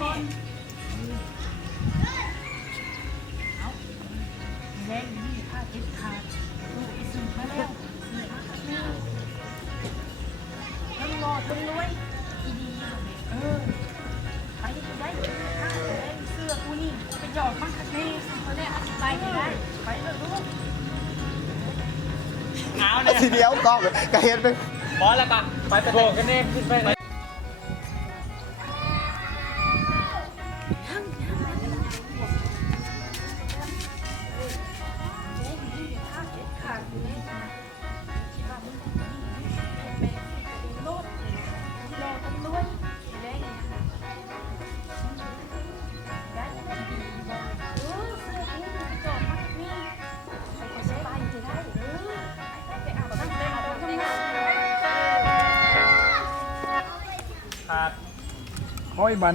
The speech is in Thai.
แม่เอาแรงนี่ผ้าเจ็บขาดลูกไปสืบมาแล้วทั้งรอทั้งรวยอีดีไปได้ผ้าแรงเสื้อกูนี่ไปหยอดมันคันแน่เขาเนี่ยไปได้ไปเลยลูกเอาเนี่ย ทีเดียวก็กระเห็นไป บอสแล้วปะไปโผล่กันแน่ขึ้นไปเลยค่อยบาน